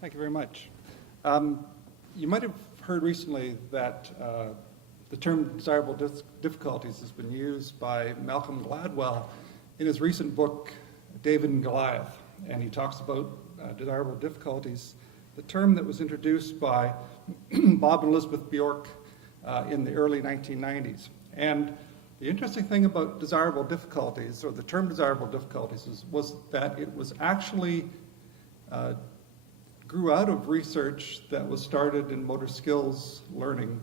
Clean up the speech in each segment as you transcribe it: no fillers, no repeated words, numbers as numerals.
Thank you very much. You might have heard recently that the term desirable difficulties has been used by Malcolm Gladwell in his recent book, David and Goliath, and he talks about desirable difficulties, the term that was introduced by Bob and Elizabeth Bjork in the early 1990s. And the interesting thing about desirable difficulties, or the term desirable difficulties, was that it was actually grew out of research that was started in motor skills learning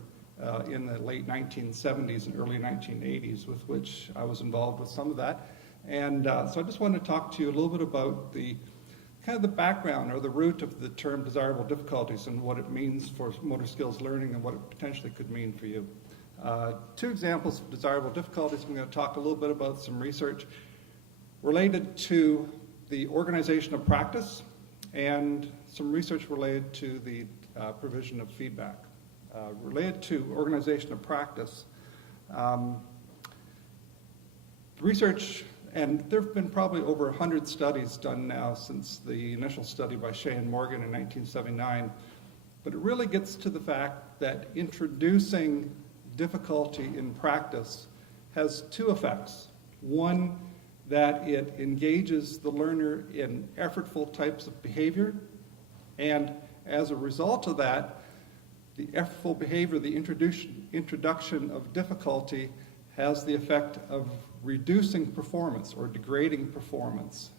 in the late 1970s and early 1980s, with which I was involved with some of that. And so I just wanted to talk to you a little bit about the kind of the background or the root of the term desirable difficulties and what it means for motor skills learning and what it potentially could mean for you. Two examples of desirable difficulties. I'm going to talk a little bit about some research related to the organization of practice and some research related to the provision of feedback. Related to organization of practice, research, and there have been probably over 100 studies done now since the initial study by Shea and Morgan in 1979, but it really gets to the fact that introducing difficulty in practice has two effects. One, that it engages the learner in effortful types of behavior, and as a result of that, the effortful behavior, the introduction of difficulty, has the effect of reducing performance or degrading performance.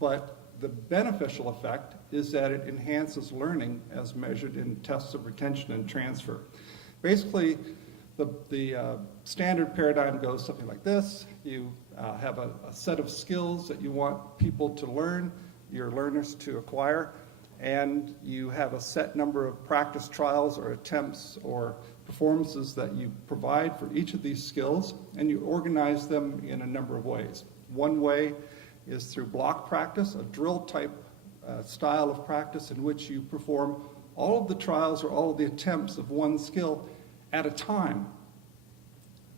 But the beneficial effect is that it enhances learning as measured in tests of retention and transfer. Basically, the standard paradigm goes something like this. You have a set of skills that you want people to learn, your learners to acquire, and you have a set number of practice trials or attempts or performances that you provide for each of these skills, and you organize them in a number of ways. One way is through block practice, a drill type style of practice in which you perform all of the trials or all of the attempts of one skill at a time.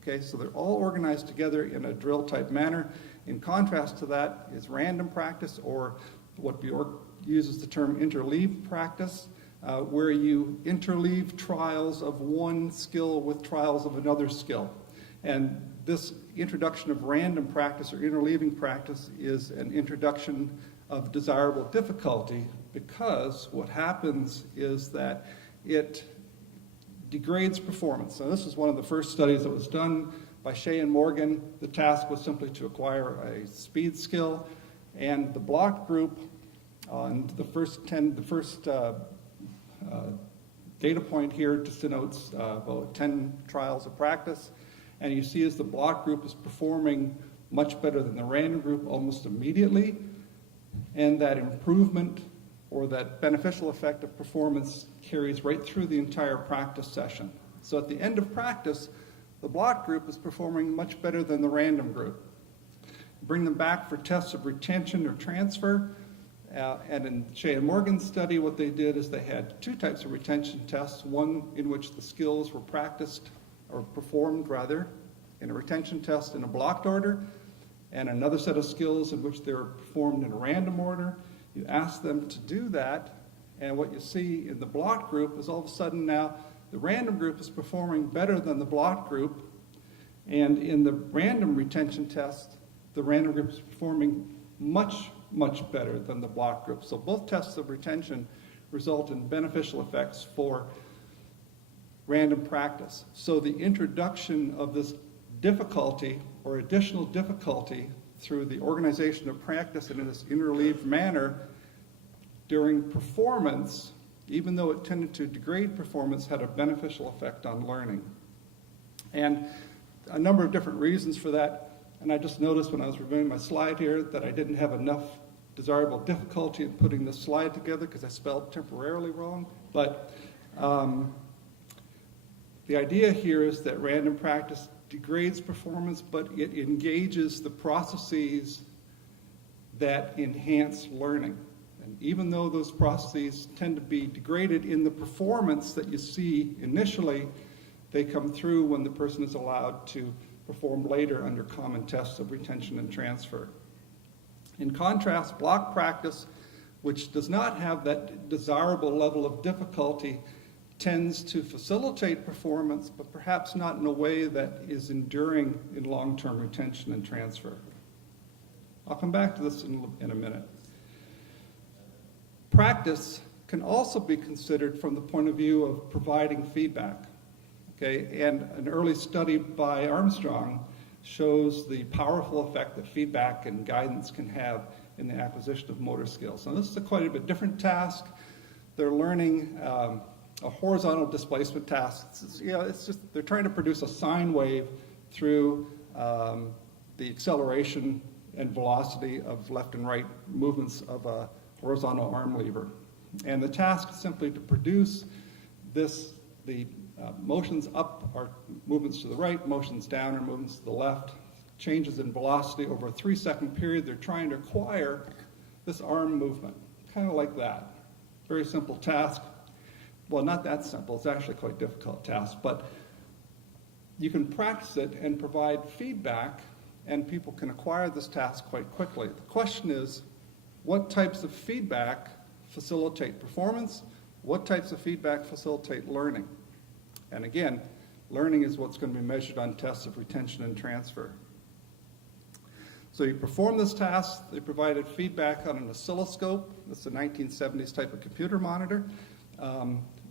Okay, so they're all organized together in a drill type manner. In contrast to that is random practice, or what Bjork uses the term interleave practice, where you interleave trials of one skill with trials of another skill. And this introduction of random practice or interleaving practice is an introduction of desirable difficulty, because what happens is that it degrades performance. Now, this is one of the first studies that was done by Shea and Morgan. The task was simply to acquire a speed skill, and the block group on the first data point here just denotes about 10 trials of practice, and you see as the block group is performing much better than the random group almost immediately, and that improvement or that beneficial effect of performance carries right through the entire practice session. So at the end of practice, the block group is performing much better than the random group. Bring them back for tests of retention or transfer, and in Shea and Morgan's study, what they did is they had two types of retention tests, one in which the skills were practiced, or performed rather, in a retention test in a blocked order, and another set of skills in which they were performed in a random order. You ask them to do that, and what you see in the block group is all of a sudden now the random group is performing better than the block group, and in the random retention test, the random group is performing much better than the block group. So both tests of retention result in beneficial effects for random practice. So the introduction of this difficulty or additional difficulty through the organization of practice in this interleaved manner during performance, even though it tended to degrade performance, had a beneficial effect on learning. And a number of different reasons for that. And I just noticed when I was reviewing my slide here that I didn't have enough desirable difficulty in putting this slide together because I spelled temporarily wrong. But the idea here is that random practice degrades performance, but it engages the processes that enhance learning. And even though those processes tend to be degraded in the performance that you see initially, they come through when the person is allowed to perform later under common tests of retention and transfer. In contrast, block practice which does not have that desirable level of difficulty, tends to facilitate performance, but perhaps not in a way that is enduring in long-term retention and transfer. I'll come back to this in a minute. Practice can also be considered from the point of view of providing feedback. Okay, and an early study by Armstrong shows the powerful effect that feedback and guidance can have in the acquisition of motor skills. Now, this is quite a bit different task. They're learning a horizontal displacement task. It's just they're trying to produce a sine wave through the acceleration and velocity of left and right movements of a horizontal arm lever. And the task is simply to produce the motions up are movements to the right, motions down are movements to the left, changes in velocity over a 3-second period. They're trying to acquire this arm movement, kind of like that. Very simple task. Well, not that simple. It's actually quite a difficult task, but you can practice it and provide feedback, and people can acquire this task quite quickly. The question is, what types of feedback facilitate performance? What types of feedback facilitate learning? And again, learning is what's going to be measured on tests of retention and transfer. So you perform this task. They provided feedback on an oscilloscope. That's a 1970s type of computer monitor,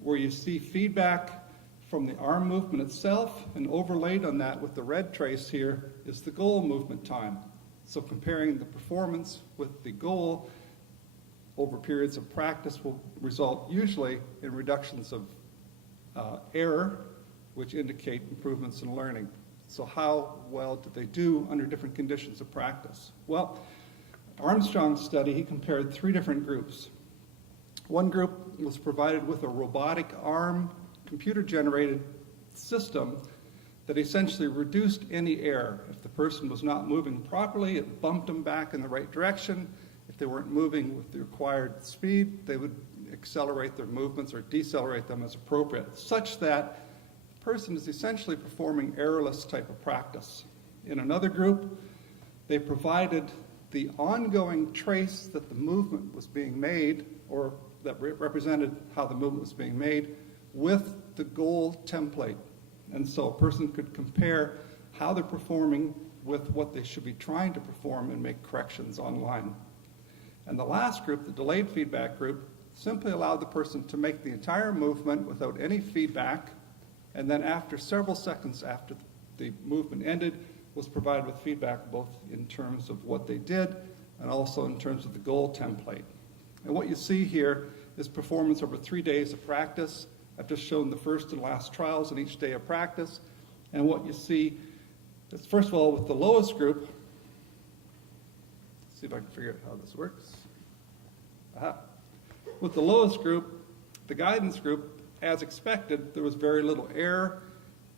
where you see feedback from the arm movement itself, and overlaid on that with the red trace here is the goal movement time. So comparing the performance with the goal over periods of practice will result usually in reductions of error, which indicate improvements in learning. So how well did they do under different conditions of practice? Well, Armstrong's study, he compared 3 different groups. One group was provided with a robotic arm, computer-generated system that essentially reduced any error. If the person was not moving properly, it bumped them back in the right direction. If they weren't moving with the required speed, they would accelerate their movements or decelerate them as appropriate, such that the person is essentially performing errorless type of practice. In another group, they provided the ongoing trace that the movement was being made, or that represented how the movement was being made, with the goal template. And so a person could compare how they're performing with what they should be trying to perform and make corrections online. And the last group, the delayed feedback group, simply allowed the person to make the entire movement without any feedback, and then after several seconds after the movement ended, was provided with feedback both in terms of what they did and also in terms of the goal template. And what you see here is performance over 3 days of practice. I've just shown the first and last trials in each day of practice. And what you see is, first of all, with the lowest group, let's see if I can figure out how this works. With the lowest group, the guidance group, as expected, there was very little error,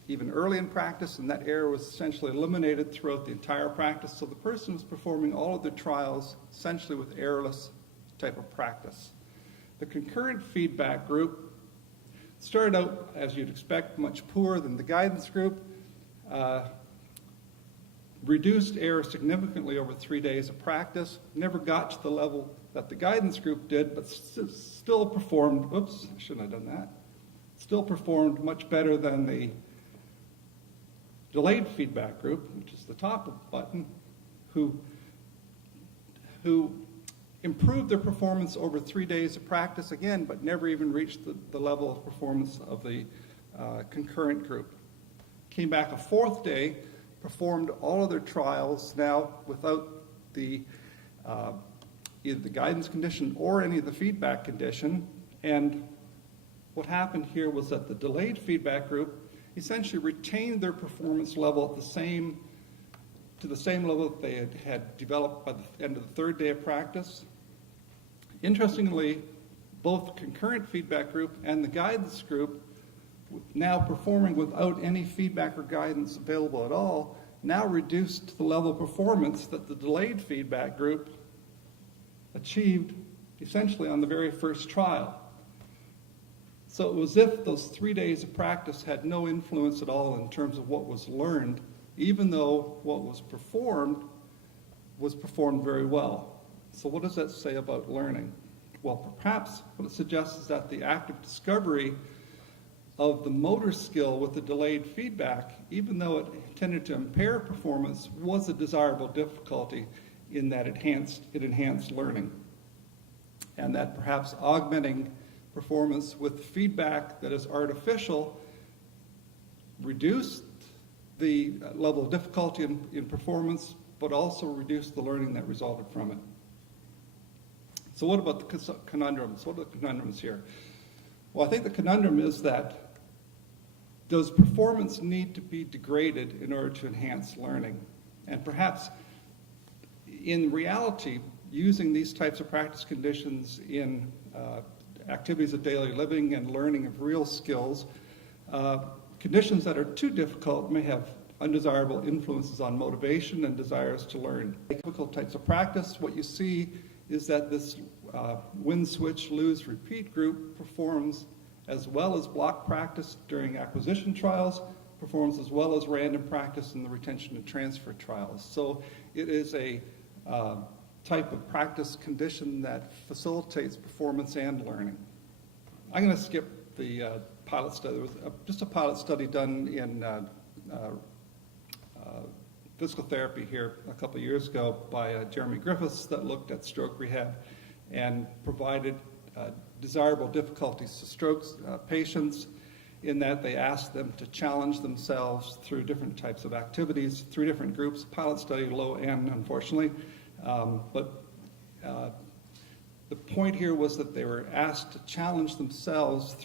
even early in practice, and that error was essentially eliminated throughout the entire practice. So the person was performing all of their trials essentially with errorless type of practice. The concurrent feedback group started out, as you'd expect, much poorer than the guidance group, reduced error significantly over 3 days of practice, never got to the level that the guidance group did, but still performed, oops, I shouldn't have done that, still performed much better than the delayed feedback group, which is the top button, who improved their performance over 3 days of practice again, but never even reached the level of performance of the concurrent group. Came back a 4th day, performed all of their trials now without the either the guidance condition or any of the feedback condition. And what happened here was that the delayed feedback group essentially retained their performance level at the same level that they had developed by the end of the 3rd day of practice. Interestingly, both concurrent feedback group and the guidance group, now performing without any feedback or guidance available at all, now reduced to the level of performance that the delayed feedback group achieved essentially on the very first trial. So it was as if those 3 days of practice had no influence at all in terms of what was learned, even though what was performed very well. So what does that say about learning? Well, perhaps what it suggests is that the active discovery of the motor skill with the delayed feedback, even though it tended to impair performance, was a desirable difficulty in that it enhanced learning. And that perhaps augmenting performance with feedback that is artificial reduced the level of difficulty in performance, but also reduced the learning that resulted from it. So what about the conundrums? What are the conundrums here? Well, I think the conundrum is that does performance need to be degraded in order to enhance learning? And perhaps in reality, using these types of practice conditions in activities of daily living and learning of real skills, conditions that are too difficult may have undesirable influences on motivation and desires to learn. Difficult types of practice, what you see is that this win, switch, lose, repeat group performs as well as block practice during acquisition trials, performs as well as random practice in the retention and transfer trials. So it is a type of practice condition that facilitates performance and learning. I'm going to skip the pilot study. There was just a pilot study done in physical therapy here a couple of years ago by Jeremy Griffiths that looked at stroke rehab and provided desirable difficulties to stroke patients in that they asked them to challenge themselves through different types of activities, 3 different groups, pilot study, low end, unfortunately. But the point here was that they were asked to challenge themselves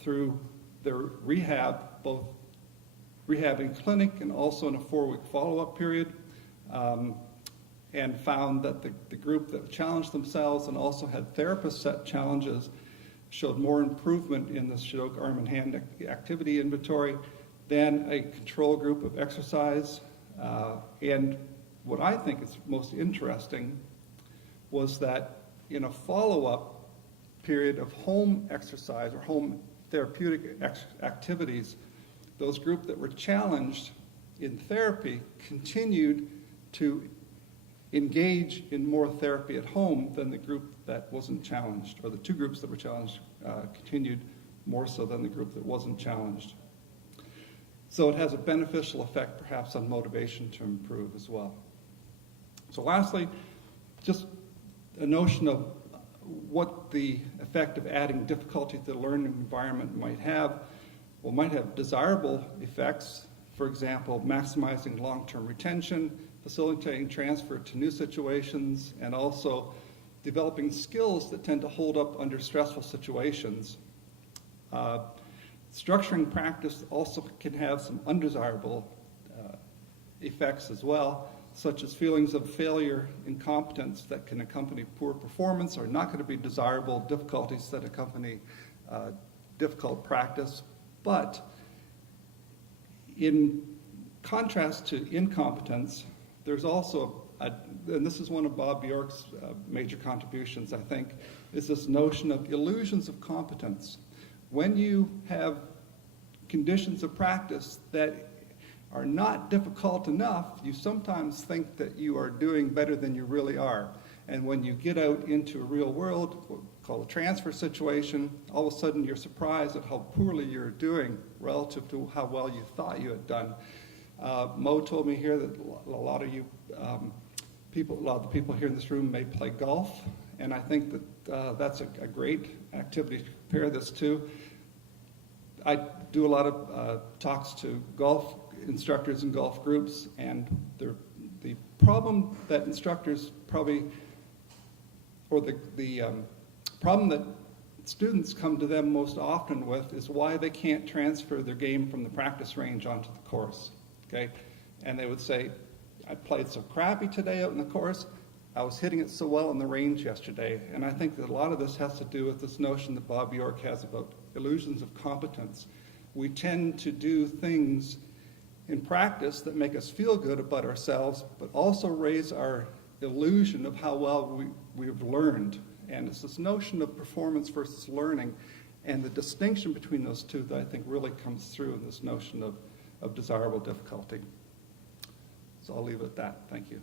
through their rehab, both rehab in clinic and also in a 4-week follow-up period, and found that the group that challenged themselves and also had therapists set challenges showed more improvement in the stroke arm and hand activity inventory than a control group of exercise. And what I think is most interesting was that in a follow-up period of home exercise or home therapeutic activities, those groups that were challenged in therapy continued to engage in more therapy at home than the group that wasn't challenged, or the 2 groups that were challenged continued more so than the group that wasn't challenged. So it has a beneficial effect perhaps on motivation to improve as well. So lastly, just a notion of what the effect of adding difficulty to the learning environment might have. Well, might have desirable effects, for example, maximizing long-term retention, facilitating transfer to new situations, and also developing skills that tend to hold up under stressful situations. Structuring practice also can have some undesirable effects as well, such as feelings of failure, incompetence that can accompany poor performance are not going to be desirable difficulties that accompany difficult practice. But in contrast to incompetence, there's also, and this is one of Bob Bjork's major contributions, I think, is this notion of illusions of competence. When you have conditions of practice that are not difficult enough, you sometimes think that you are doing better than you really are. And when you get out into a real world, what we call a transfer situation, all of a sudden you're surprised at how poorly you're doing relative to how well you thought you had done. Mo told me here that a lot of the people here in this room may play golf, and I think that that's a great activity to compare this to. I do a lot of talks to golf instructors and golf groups, and the problem that instructors probably, or the problem that students come to them most often with is why they can't transfer their game from the practice range onto the course. Okay, and they would say, I played so crappy today out in the course, I was hitting it so well in the range yesterday. And I think that a lot of this has to do with this notion that Bob Bjork has about illusions of competence. We tend to do things in practice that make us feel good about ourselves, but also raise our illusion of how well we've learned. And it's this notion of performance versus learning, and the distinction between those two that I think really comes through in this notion of desirable difficulty. So I'll leave it at that. Thank you.